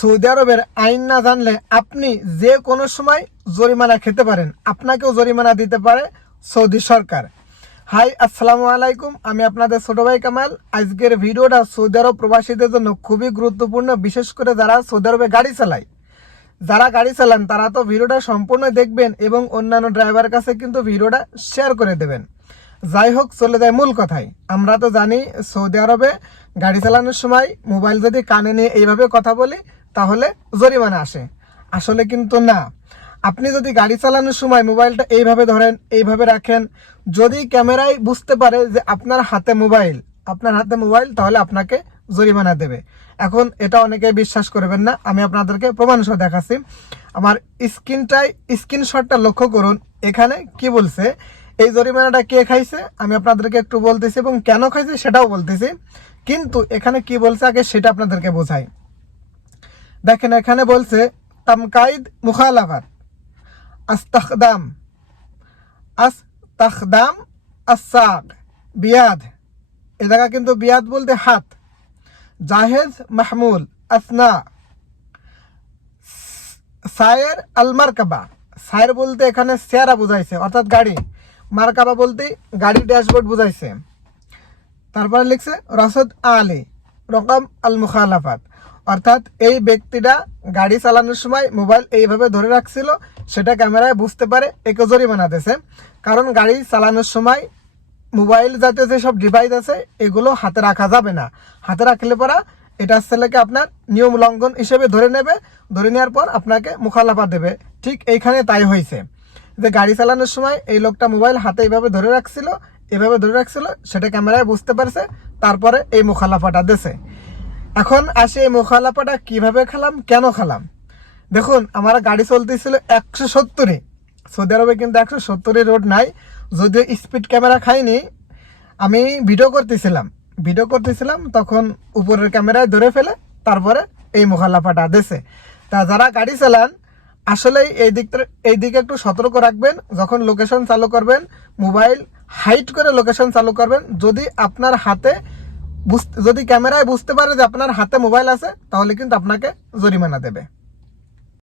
Saudi আরবের আইন না জানলে আপনি যে কোনো সময় জরিমানা খেতে পারেন, আপনাকেও জরিমানা দিতে পারে সৌদি সরকার। হাই, আসসালামু আলাইকুম, আমি আপনাদের ছোট ভাই কামাল। আজকের ভিডিওটা সৌদি আরব প্রবাসীদের জন্য খুবই গুরুত্বপূর্ণ, বিশেষ করে যারা সৌদি আরবে গাড়ি চালায়। যারা গাড়ি চালান তারা তো ভিডিওটা সম্পূর্ণ দেখবেন এবং অন্যান্য ড্রাইভারের কাছে কিন্তু ভিডিওটা শেয়ার করে দেবেন। যাই হোক, চলে যায় মূল কথায়। আমরা তো জানি সৌদি আরবে গাড়ি চালানোর সময় মোবাইল যদি কানে নিয়ে এইভাবে কথা বলি তাহলে জরিমানা আসে। আসলে কিন্তু না। আপনি যদি গাড়ি চালানোর সময় মোবাইলটা এইভাবে ধরেন, এইভাবে রাখেন, যদি ক্যামেরায় বুঝতে পারে যে আপনার হাতে মোবাইল তাহলে আপনাকে জরিমানা দেবে। এখন এটা অনেকে বিশ্বাস করবেন না, আমি আপনাদেরকে প্রমাণ সহ দেখাচ্ছি। আমার স্ক্রিনশটটা লক্ষ্য করুন, এখানে কি বলছে, এই জরিমানাটা কে খাইছে আমি আপনাদেরকে একটু বলতেছি এবং কেন খাইছে সেটাও বলতেছি। কিন্তু এখানে কি বলছে আগে সেটা আপনাদেরকে বোঝাই। দেখেন, এখানে বলছে তামকাইদ মুখালাফাত আস্তাখদাম আসাক বিয়াদ। এ জায়গা কিন্তু বিয়াদ বলতে হাত। জাহেজ মাহমুল আসনা সায়ের আল মারকাবা। সায়ের বলতে এখানে চেয়ারা বুঝাইছে, অর্থাৎ গাড়ি। মারকাবা বলতে গাড়ি ড্যাশবোর্ড বুঝাইছে। তারপরে লিখছে রসদ আলী রকম আল মুখালাফাত, অর্থাৎ এই ব্যক্তিটা গাড়ি চালানোর সময় মোবাইল এইভাবে ধরে রাখছিল, সেটা ক্যামেরায় বুঝতে পারে, একে জরিমানা দিয়েছে। কারণ গাড়ি চালানোর সময় মোবাইল জাতীয় যেসব ডিভাইস আছে এগুলো হাতে রাখা যাবে না। হাতে রাখলে পরা এটা ছেলেকে আপনার নিয়ম লঙ্ঘন হিসেবে ধরে নেবে। ধরে নেওয়ার পর আপনাকে মুখালাফা দেবে। ঠিক এইখানে তাই হয়েছে যে গাড়ি চালানোর সময় এই লোকটা মোবাইল হাতে এইভাবে ধরে রাখছিল, সেটা ক্যামেরায় বুঝতে পারছে, তারপরে এই মুখালাফাটা দিয়েছে। এখন আসে এই মুখালাফাটা কিভাবে খেলাম, কেন খেলাম। দেখুন, আমার গাড়ি চলতেছিল 170-এ। সৌদি আরবে কিন্তু 170-এর রোড নাই, যদিও স্পিড ক্যামেরা খাইনি। আমি ভিডিও করতেছিলাম তখন উপরের ক্যামেরায় ধরে ফেলে তারপরে এই মুখালাফাটা দিয়েছে। তা যারা গাড়ি চালান আসলে এই দিকে একটু সতর্ক রাখবেন। যখন লোকেশন চালু করবেন, মোবাইল হাইড করে লোকেশন চালু করবেন। যদি ক্যামেরায় বুঝতে পারে যে আপনার হাতে মোবাইল আছে তাহলে কিন্তু আপনাকে জরিমানা দেবে।